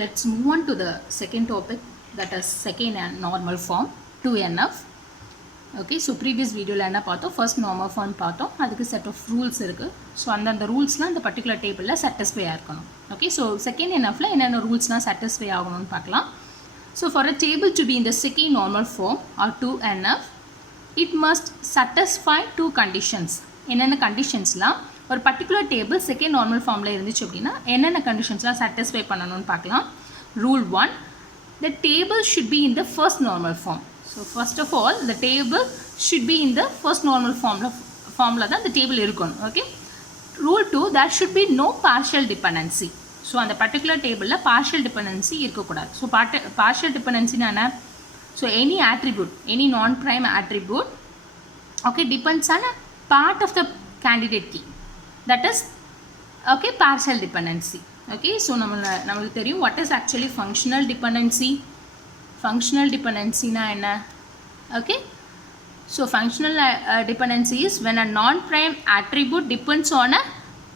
Let's move on to the second topic, that is second and normal form 2NF. Okay, so previous video la enna paathom, first normal form paathom, adukku set of rules irukku. So அந்த rules la அந்த particular table la satisfy ஆகணும். Okay, so second NF la என்னென்ன rules la satisfy ஆகணும்னு பார்க்கலாம். So for a table to be in the second normal form or 2NF, it must satisfy two conditions. என்னென்ன கண்டிஷன்ஸ்லாம் ஒரு particular table second normal ஃபார்மில் இருந்துச்சு அப்படின்னா என்னென்ன கண்டிஷன்ஸ்லாம் சாட்டிஸ்ஃபை பண்ணணும்னு பார்க்கலாம். Rule 1, the table should be in the first normal form. So first of all, the table should be in the first normal formula தான் the table இருக்கணும். Okay. Rule 2, there should be no partial dependency. So அந்த particular டேபிளில் partial dependency இருக்கக்கூடாது. So partial டிபெண்டன்சினா என்ன? So any attribute, any நான் prime attribute, okay, depends on a part of the candidate key. That is, okay, partial dependency. Okay, so நம்மளுக்கு தெரியும் what is actually functional dependency. Functional dependency na enna? Okay, so functional dependency is when a non-prime attribute depends on a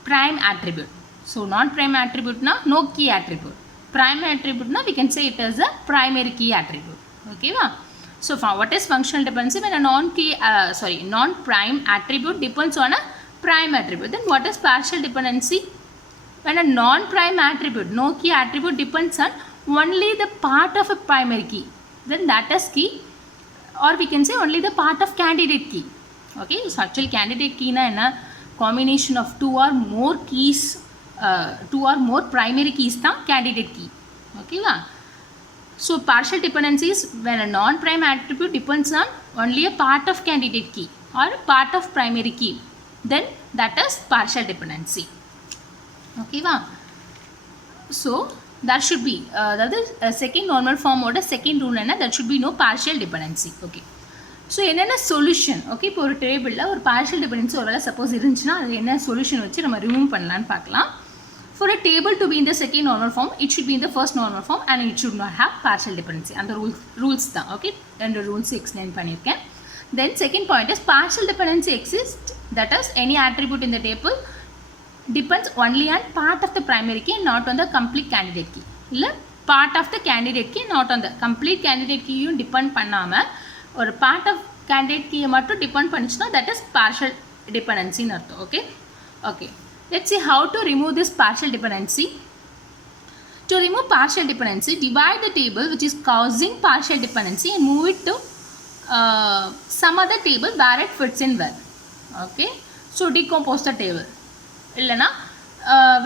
prime attribute. So non-prime attribute na no key attribute. Prime attribute na we can say it as a primary key attribute. Okay va? So what is functional dependency? When a non-prime attribute depends on a prime attribute. Then what is partial dependency? When a non-prime attribute, no key attribute, depends on only the part of a primary key, then that is key, or we can say only the part of candidate key. Okay, so actually candidate key na enna? Combination of two or more keys, two or more primary keys tha candidate key. Okay va? So partial dependency is when a non-prime attribute depends on only a part of candidate key or part of primary key, then that is partial dependency. Okay va? So there should be that is second normal form oda second rule enna, there should be no partial dependency. Okay, so enna solution? Okay, இப்போ ஒரு டேபிளில் ஒரு partial dependency ஒருவேளை suppose இருந்துச்சுன்னா அது என்ன solution வச்சு நம்ம ரிமூவ் பண்ணலான்னு பார்க்கலாம். For a table to be in the second normal form, it should be in the first normal form and it should not have partial dependency. And the rules தான். Okay, ரெண்டு rules explain பண்ணியிருக்கேன். Then second point is partial dependency exists, that is any attribute in the table depends only on part of the primary key and not on the complete candidate key. இல்லை part of the candidate key, not on the complete candidate key யும் depend பண்ணாமல் ஒரு part of candidate key மட்டும் depend பண்ணிச்சுன்னா that is partial dependency ன்னு அர்த்தம். Okay, okay. Let's see how to remove this partial dependency. To remove partial dependency, divide the table which is causing partial dependency and move it to some other table where it fits in well. Okay, so decompose the table. இல்லைனா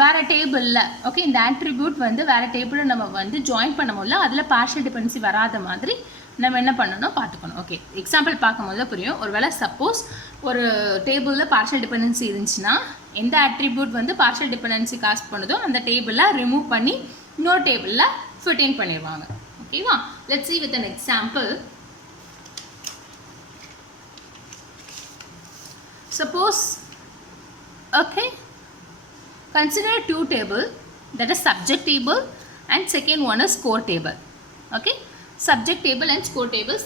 வேறு டேபிளில், okay, இந்த attribute வந்து வேறு டேபிளில் நம்ம வந்து join பண்ண முடியல, அதில் பார்ஷியல் டிபெண்டன்சி வராத மாதிரி நம்ம என்ன பண்ணணும் பார்த்துக்கணும். ஓகே, எக்ஸாம்பிள் பார்க்கும்போது புரியும். ஒரு வேளை சப்போஸ் ஒரு டேபிளில் பார்ஷியல் டிபெண்டன்சி இருந்துச்சுன்னா எந்த ஆட்ரிபியூட் வந்து பார்ஷியல் டிபெண்டன்சி காஸ்ட் பண்ணுதோ அந்த டேபிளில் ரிமூவ் பண்ணி இன்னொரு டேபிளில் ஃபிட் இன் பண்ணிடுவாங்க. ஓகேவா? Let's see with an example. Suppose, okay, consider two table, that is subject table and second one is score table. Okay, subject table and score table.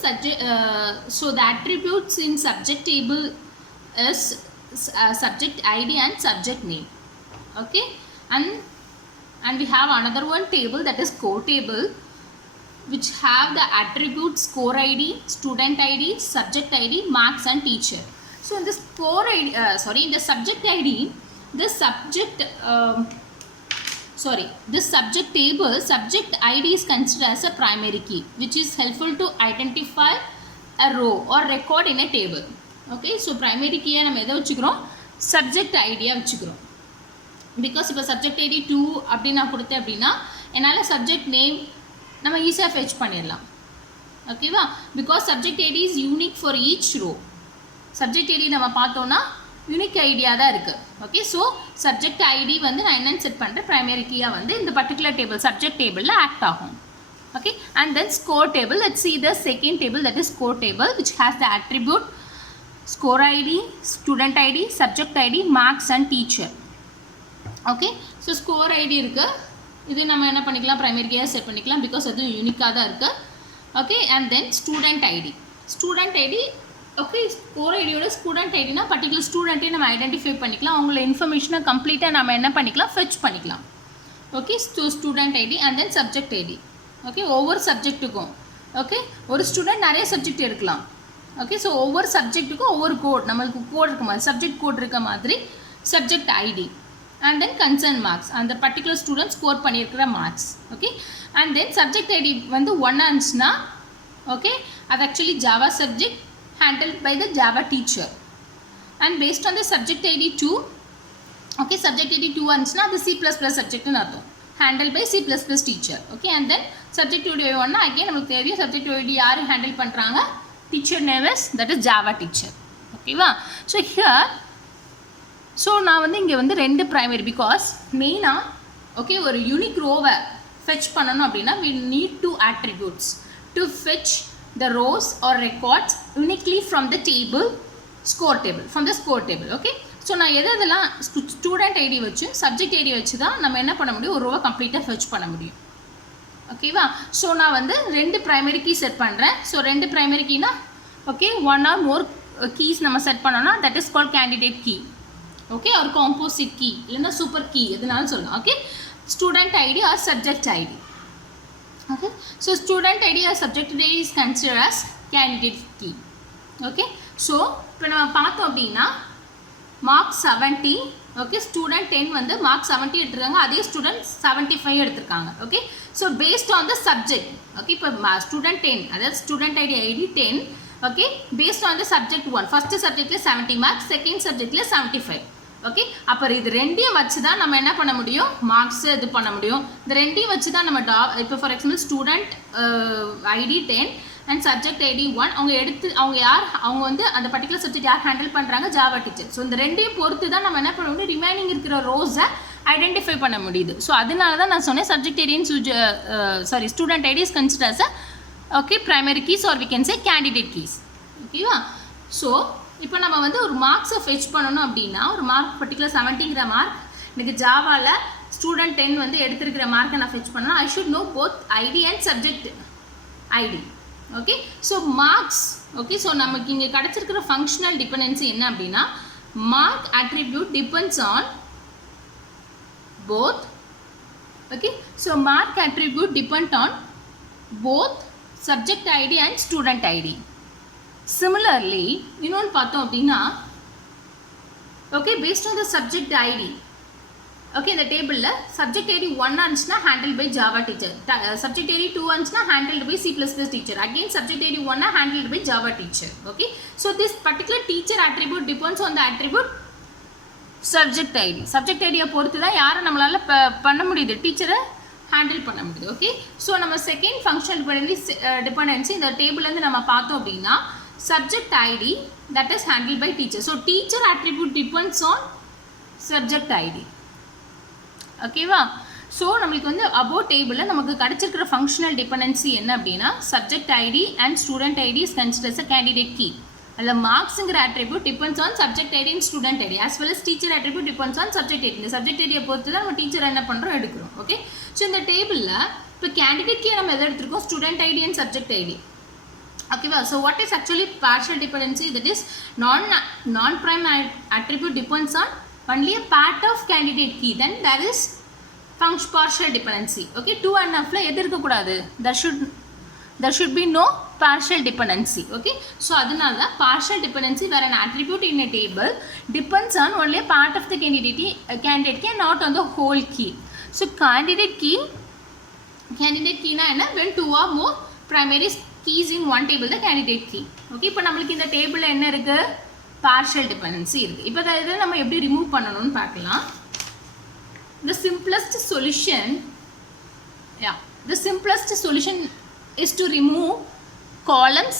So the attributes in subject table is subject ID and subject name. Okay, and we have another one table, that is score table, which have the attributes score ID, student ID, subject ID, marks and teacher. So in the score ID, in the subject ID, this subject this subject table, subject ID is considered as a primary key which is helpful to identify a row or record in a table. Okay, so primary key நம்ம எதை வச்சுக்கிறோம்? subject ID வச்சுக்கிறோம். because இப்போ subject ID 2 அப்படி நான் கொடுத்தேன் அப்படின்னா என்னால் subject name நம்ம ஈஸியாக ஃபெச் பண்ணிடலாம். ஓகேவா? because subject ID is unique for each row. subject ID நம்ம பார்த்தோன்னா யூனிக் ஐடியாக தான் இருக்குது. ஓகே, ஸோ சப்ஜெக்ட் ஐடி வந்து நான் என்னென்னு செட் பண்ணுறேன், ப்ரைமரி கீயாக வந்து இந்த பர்டிகுலர் டேபிள் சப்ஜெக்ட் டேபிளில் ஆக்ட் ஆகும். Okay, and then score table. Let's see the second table, that is score table, which has the attribute score ID, student ID, subject ID, marks and teacher. Okay, so score ID இருக்குது, இது நம்ம என்ன பண்ணிக்கலாம், primary கீயாக set பண்ணிக்கலாம் because அது யூனிக்காக தான் இருக்குது. Okay, and then student ID. Student ID, okay, score ஐடியோட ஸ்டூடெண்ட் ஐடினா பர்டிகுலர் ஸ்டூடெண்ட்டே நம்ம ஐடென்டிஃபை பண்ணிக்கலாம், அவங்களோட இன்ஃபர்மேஷனை கம்ப்ளீட்டாக நம்ம என்ன பண்ணிக்கலாம், ஃபெச் பண்ணிக்கலாம். Okay student ID and then subject ID. Okay ஒவ்வொரு சப்ஜெக்ட்டுக்கும் ஓகே ஒரு ஸ்டூடெண்ட் நிறைய சப்ஜெக்ட் எடுக்கலாம். ஓகே ஸோ ஒவ்வொரு சப்ஜெக்ட்டுக்கும் ஒவ்வொரு கோட் நம்மளுக்கு கோட் இருக்க மாதிரி சப்ஜெக்ட் கோட் இருக்க மாதிரி subject ID and then concern marks அந்த பர்டிகுலர் ஸ்டூடெண்ட் ஸ்கோர் பண்ணியிருக்கிற marks. Okay and then subject ID வந்து 1 இருந்துச்சுன்னா ஓகே அது actually Java subject handled by the Java teacher. And based on the subject ID 2 okay subject ID 2 இருந்துச்சுன்னா அது C++ சப்ஜெக்ட்னு அர்த்தம் handle by C++ teacher. Okay and then subject ID 1 again நமக்கு தெரியும் subject ID யார் handle பண்ணுறாங்க teacher name is that is Java teacher. ஓகேவா so here so நான் வந்து இங்கே வந்து 2 ப்ரைமரி பிகாஸ் மெயினாக ஓகே ஒரு யூனிக் ரோவை ஃபெச் பண்ணணும் அப்படின்னா we need 2 attributes to fetch the rows or records uniquely from the table score table from the score table. Okay so நான் எதெல்லாம் ஸ்டூடெண்ட் ஐடி வச்சு சப்ஜெக்ட் ஐடி வச்சு தான் நம்ம என்ன பண்ண முடியும் ஒரு ரோவை கம்ப்ளீட்டாக ஃபெச் பண்ண முடியும். ஓகேவா ஸோ நான் வந்து 2 ப்ரைமரி கீ செட் பண்ணுறேன். ஸோ 2 ப்ரைமரி கீனா ஓகே 1 or more கீஸ் நம்ம செட் பண்ணோம்னா that is called candidate key. Okay ஒரு காம்போசிட் கீ இல்லைன்னா சூப்பர் கீ எதுனாலும் சொல்லலாம். Okay student ID or subject ID. Okay so student ID or subject ID is consider as candidate key. Okay so இப்போ நம்ம பார்த்தோம் அப்படின்னா மார்க் 70 ஓகே ஸ்டூடெண்ட் 10 வந்து mark 70 எடுத்துருக்காங்க அதே ஸ்டூடெண்ட் 75 எடுத்திருக்காங்க. Okay so based on the subject okay இப்போ student 10 அதாவது student ID 10 okay based on the subject 1 first சப்ஜெக்டில் 70 மார்க்ஸ் செகண்ட் சப்ஜெக்டில் 75. ஓகே அப்புறம் இது ரெண்டையும் வச்சு தான் நம்ம என்ன பண்ண முடியும் மார்க்ஸ் இது பண்ண முடியும். இந்த ரெண்டையும் வச்சு தான் நம்ம இப்போ for example student ID 10 and subject ID 1 அவங்க வந்து அந்த பர்டிகுலர் சப்ஜெக்ட் யார் ஹேண்டில் பண்ணுறாங்க ஜாவா டீச்சர். ஸோ இந்த ரெண்டையும் பொறுத்து தான் நம்ம என்ன பண்ண முடியும் ரிமைனிங் இருக்கிற ரோஸை ஐடென்டிஃபை பண்ண முடியுது. ஸோ அதனால தான் நான் சொன்னேன் சப்ஜெக்ட் ஐடின்னு student ID is consider as okay primary keys or we can say candidate keys. ஓகேவா ஸோ இப்போ நம்ம வந்து ஒரு மார்க்ஸை ஃபெச் பண்ணணும் அப்படின்னா ஒரு மார்க் பர்டிகுலர் 70ங்கிற மார்க் எனக்கு ஜாவாவில் ஸ்டூடெண்ட் 10 வந்து எடுத்துருக்கிற மார்க்கை நான் ஃபெச் பண்ணணும் I should know both ID and subject ID. Okay so marks okay so நமக்கு இங்கே கிடச்சிருக்கிற ஃபங்க்ஷனல் டிபெண்டன்சி என்ன அப்படின்னா mark attribute depends on both. Okay so mark attribute depend on both subject id and student id. Similarly இன்னொன்று பார்த்தோம் அப்படின்னா okay based on the subject id okay இந்த டேபிளில் subject id 1 இருந்துச்சுன்னா handled by java teacher subject id 2 இருந்துச்சுன்னா handled by C++ teacher again subject id 1 handled by java teacher. Okay so this particular teacher attribute depends on the attribute subject ஐடியை பொறுத்து தான் யாரை நம்மளால் பண்ண முடியுது டீச்சரை ஹேண்டில் பண்ண முடியுது. ஓகே ஸோ நம்ம செகண்ட் ஃபங்க்ஷன் டிபெண்டன்சி இந்த டேபிள்லேருந்து நம்ம பார்த்தோம் அப்படின்னா subject ID that is handle by teacher. So teacher attribute depends on subject ID. ஓகேவா ஸோ நம்மளுக்கு வந்து அபோவ் டேபிளில் நமக்கு கிடச்சிருக்கிற ஃபங்க்ஷனல் டிபெண்டன்சி என்ன அப்படின்னா subject ID and student ID is considers a candidate key. அதில் மார்க்ஸுங்கிற attribute depends on subject ID and student ID as well as teacher attribute depends on subject ID. இந்த subject ஐடியை பொறுத்து தான் நம்ம டீச்சர் என்ன பண்ணுறோம் எடுக்கிறோம். ஓகே ஸோ இந்த டேபிளில் இப்போ கேண்டிடேட் கீ நம்ம எதை எடுத்திருக்கோம் student ID and subject ID. ஓகேவா so what is actually partial dependency that is non prime attribute depends on only a part of candidate key then there is partial dependency. Okay 2 and half எது இருக்கக்கூடாது there should be no partial dependency. Okay so அதனால தான் partial dependency where an attribute in a table depends on only a part of the candidate key and not on the whole key. So candidate key na என்ன when 2 or more primary keys in one table the candidate key. Okay இப்போ நம்மளுக்கு இந்த டேபிளில் என்ன இருக்கு partial dependency இருக்கு. இப்போ இதை நம்ம எப்படி ரிமூவ் பண்ணணும்னு பார்க்கலாம். The simplest solution is to remove columns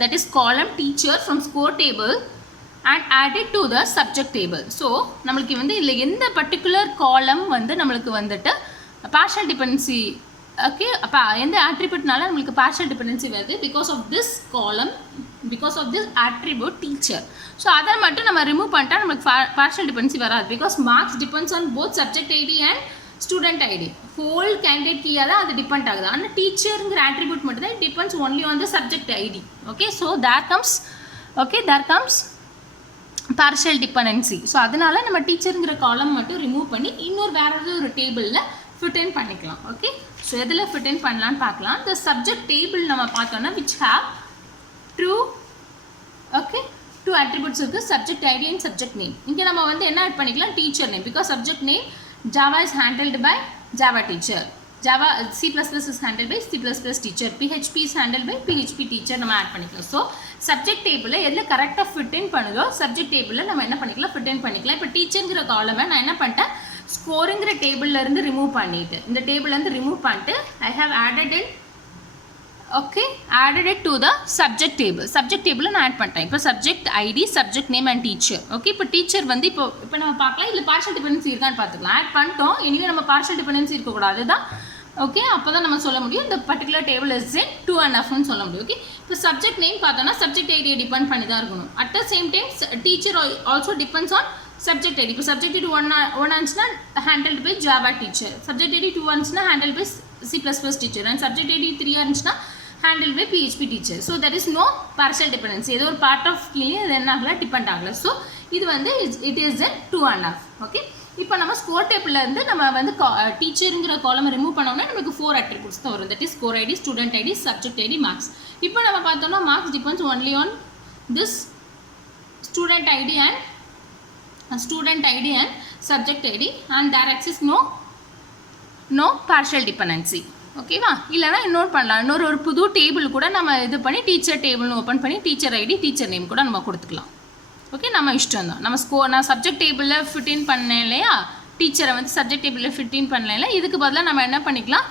that is column teacher from score table and add it to the subject table. So நம்மளுக்கு வந்து இல்லை எந்த பர்டிகுலர் காலம் வந்து நம்மளுக்கு வந்துட்டு partial dependency ஓகே அப்போ எந்த ஆட்ரிபியூட்னால நம்மளுக்கு partial dependency வருது because of this column because of this attribute teacher. So அதை மட்டும் நம்ம ரிமூவ் பண்ணிட்டா நம்மளுக்கு partial dependency வராது because marks depends on both subject ID and student ID whole candidate கீயாக தான் அது டிபெண்ட் ஆகுது. ஆனால் டீச்சருங்கிற ஆட்ரிபியூட் மட்டும் தான் depends only on the subject ID. Okay so there comes partial dependency. So அதனால நம்ம டீச்சருங்கிற காலம் மட்டும் ரிமூவ் பண்ணி இன்னொரு வேறு ஏதாவது ஒரு டேபிளில் ஃபிட் இன் பண்ணிக்கலாம். ஓகே, ஸோ எதில் ஃபிட் இன் பண்ணலான்னு பார்க்கலாம். இந்த சப்ஜெக்ட் டேபிள் நம்ம பார்த்தோன்னா which have true, okay, two attributes இருக்குது, subject ID and subject name. இங்கே நம்ம வந்து என்ன ஆட் பண்ணிக்கலாம், teacher name, because subject name Java is handled by Java teacher, Java C++ is handled by C++ teacher, PHP is handled by PHP teacher நம்ம add பண்ணிக்கலாம். So subject டேபிளில் எதில் கரெக்டாக ஃபிட் இன் பண்ணுதோ சப்ஜெக்ட் டேபிளில் நம்ம என்ன பண்ணிக்கலாம், ஃபிட் இன் பண்ணிக்கலாம். இப்போ டீச்சருங்கிற காலமை நான் என்ன பண்ணிட்டேன், ஸ்கோருங்கிற டேபிள்லேருந்து ரிமூவ் பண்ணிவிட்டு இந்த டேபிள்லேருந்து ரிமூவ் பண்ணிட்டு I have added in, okay, added it to the subject table. subject table நான் ஆட் பண்ணிட்டேன். இப்போ subject ID, subject name and teacher. Okay, இப்போ டீச்சர் வந்து இப்போ நம்ம பார்க்கலாம், இல்லை பார்ஷியல் டிபெண்டன்சி இருக்கான்னு பார்த்துக்கலாம். ஆட் பண்ணிட்டோம், இனிமே நம்ம பார்ஷியல் டிபெண்டன்சி இருக்கக்கூடாது தான். ஓகே, அப்போ தான் நம்ம சொல்ல முடியும் இந்த பர்டிகுலர் டேபிள் இஸ் இன் 2.5ன்னு சொல்ல முடியும். ஓகே, இப்போ சப்ஜெக்ட் நேம் பார்த்தோன்னா சப்ஜெக்ட் ஐடியை டிபெண்ட் பண்ணி தான் இருக்கணும். At the same time teacher also depends on subject ID. இப்போ சப்ஜெக்ட் ஐடி ஒன் ஆச்சுன்னா handled by Java teacher, subject ID 2 ஆச்சுன்னா handle by C++ teacher, and subject ID 3 இருந்துச்சுன்னா handled by PHP teacher. So there is no partial dependency. ஏதோ ஒரு part of கீழே இது என்ன ஆகல, டிபெண்ட் ஆகலை. ஸோ இது வந்து இட் இஸ் இன் 2.5. ஓகே, இப்போ நம்ம ஸ்கோர் டேபிள்லேருந்து நம்ம வந்து டீச்சருங்கிற காலம் ரிமூவ் பண்ணோம்னா நமக்கு 4 attributes தான் வரும். That is score ID, student ID, subject ID, marks. இப்போ நம்ம பார்த்தோம்னா marks depends only on this student ID and subject ID and there exist no partial dependency. ஓகேவா, இல்லைனா இன்னொரு பண்ணலாம், ஒரு புது டேபிள் கூட நம்ம இது பண்ணி டீச்சர் டேபிள்னு ஓப்பன் பண்ணி டீச்சர் ஐடி, டீச்சர் நேம் கூட நம்ம கொடுத்துக்கலாம். ஓகே, நம்ம இஷ்டம் தான். நான் சப்ஜெக்ட் டேபிளில் ஃபிட் இன் பண்ணேன் இல்லையா, டீச்சரை வந்து சப்ஜெக்ட் டேபிளில் ஃபிட் இன் பண்ணல இல்லை, இதுக்கு பதிலாக நம்ம என்ன பண்ணிக்கலாம்,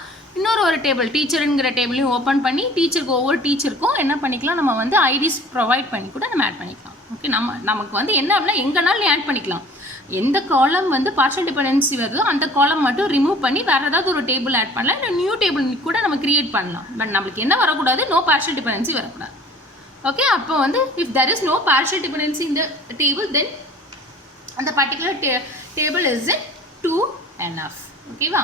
ஒரு டேபிள் டீச்சருங்கிற டேபிளையும் ஓப்பன் பண்ணி டீச்சருக்கு ஒவ்வொரு டீச்சருக்கும் என்ன பண்ணிக்கலாம், நம்ம வந்து ஐடிஸ் ப்ரொவைட் பண்ணி கூட நம்ம ஆட் பண்ணிக்கலாம். ஓகே, நமக்கு வந்து என்ன அப்படின்னா எங்கேனாலும் ஆட் பண்ணிக்கலாம். எந்த காலம் வந்து பார்ஷியல் டிபெண்டன்சி வருதோ அந்த காலம் மட்டும் ரிமூவ் பண்ணி வேறு ஏதாவது ஒரு டேபிள் ஆட் பண்ணலாம், இல்லை நியூ டேபிள் கூட நம்ம கிரியேட் பண்ணலாம். பட் நம்மளுக்கு என்ன வரக்கூடாது, நோ பார்ஷியல் டிபெண்டன்சி வரக்கூடாது. ஓகே, அப்போ வந்து if there is no partial dependency in the table then அந்த பர்டிகுலர் டேபிள் இஸ் இன் 2.5. ஓகேவா.